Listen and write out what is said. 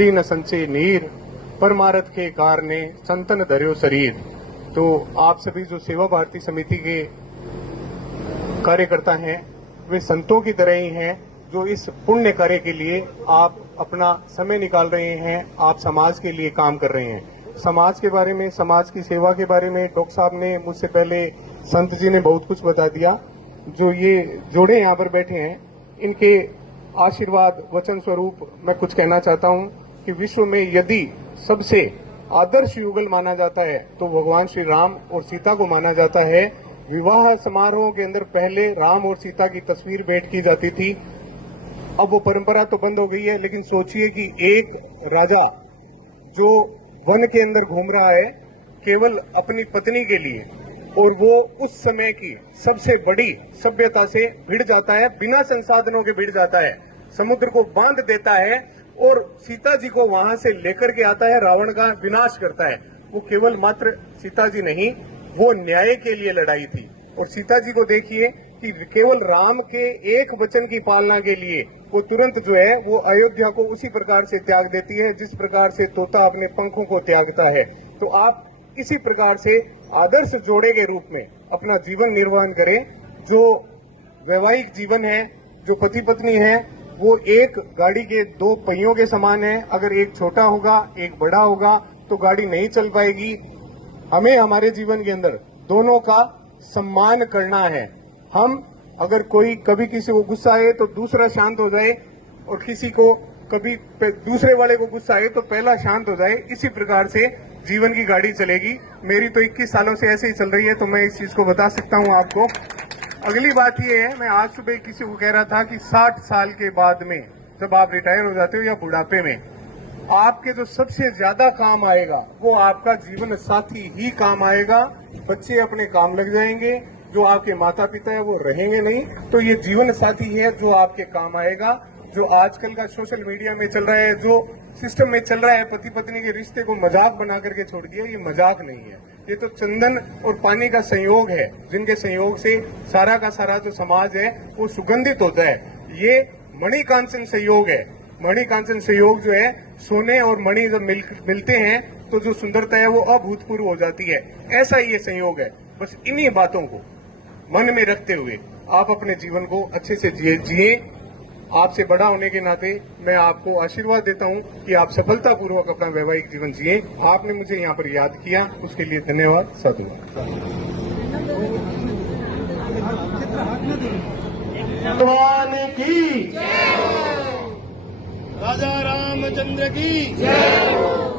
दीन संचे नीर परमारथ के कारणे संतन धर्यो शरीर। तो आप सभी जो सेवा भारती समिति के कार्यकर्ता हैं वे संतों की तरह ही हैं, जो इस पुण्य कार्य के लिए आप अपना समय निकाल रहे हैं, आप समाज के लिए काम कर रहे हैं। समाज के बारे में, समाज की सेवा के बारे में डॉक्टर साहब ने मुझसे पहले, संत जी ने बहुत कुछ बता दिया। जो ये जोड़े यहाँ पर बैठे हैं, इनके आशीर्वाद वचन स्वरूप मैं कुछ कहना चाहता हूँ कि विश्व में यदि सबसे आदर्श युगल माना जाता है तो भगवान श्री राम और सीता को माना जाता है। विवाह समारोह के अंदर पहले राम और सीता की तस्वीर भेंट की जाती थी, अब वो परंपरा तो बंद हो गई है। लेकिन सोचिए कि एक राजा जो वन के अंदर घूम रहा है केवल अपनी पत्नी के लिए, और वो उस समय की सबसे बड़ी सभ्यता से भिड़ जाता है, बिना संसाधनों के भिड़ जाता है, समुद्र को बांध देता है और सीता जी को वहां से लेकर के आता है, रावण का विनाश करता है। वो केवल मात्र सीता जी नहीं, वो न्याय के लिए लड़ाई थी। और सीता जी को देखिए कि केवल राम के एक वचन की पालना के लिए वो तुरंत जो है वो अयोध्या को उसी प्रकार से त्याग देती है जिस प्रकार से तोता अपने पंखों को त्यागता है। तो आप इसी प्रकार से आदर्श जोड़े के रूप में अपना जीवन निर्वहन करें। जो वैवाहिक जीवन है, जो पति पत्नी है, वो एक गाड़ी के दो पहियों के समान है। अगर एक छोटा होगा, एक बड़ा होगा तो गाड़ी नहीं चल पाएगी। हमें हमारे जीवन के अंदर दोनों का सम्मान करना है। हम अगर कोई कभी किसी को गुस्सा आए तो दूसरा शांत हो जाए, और किसी को कभी दूसरे वाले को गुस्सा आए तो पहला शांत हो जाए। इसी प्रकार से जीवन की गाड़ी चलेगी। मेरी तो 21 सालों से ऐसे ही चल रही है, तो मैं इस चीज को बता सकता हूं आपको। अगली बात ये है, मैं आज सुबह किसी को कह रहा था कि 60 साल के बाद में जब आप रिटायर हो जाते हो या बुढ़ापे में, आपके जो सबसे ज्यादा काम आएगा वो आपका जीवन साथी ही काम आएगा। बच्चे अपने काम लग जाएंगे, जो आपके माता पिता है वो रहेंगे नहीं, तो ये जीवन साथी है जो आपके काम आएगा। जो आजकल का सोशल मीडिया में चल रहा है, जो सिस्टम में चल रहा है, पति पत्नी के रिश्ते को मजाक बना करके छोड़ दिया, ये मजाक नहीं है। ये तो चंदन और पानी का संयोग है, जिनके संयोग से सारा का सारा जो समाज है वो सुगंधित होता है। ये मणिकांचन संयोग है। मणिकांचन संयोग जो है, सोने और मणि जब मिलते हैं तो जो सुंदरता है वो अभूतपूर्व हो जाती है। ऐसा ही ये संयोग है। बस इन्हीं बातों को मन में रखते हुए आप अपने जीवन को अच्छे से जिए। आपसे बड़ा होने के नाते मैं आपको आशीर्वाद देता हूं कि आप सफलतापूर्वक अपना वैवाहिक जीवन जिए। आपने मुझे यहाँ पर याद किया, उसके लिए धन्यवाद। साधुवाद। भगवान की राजा रामचंद्र की जय।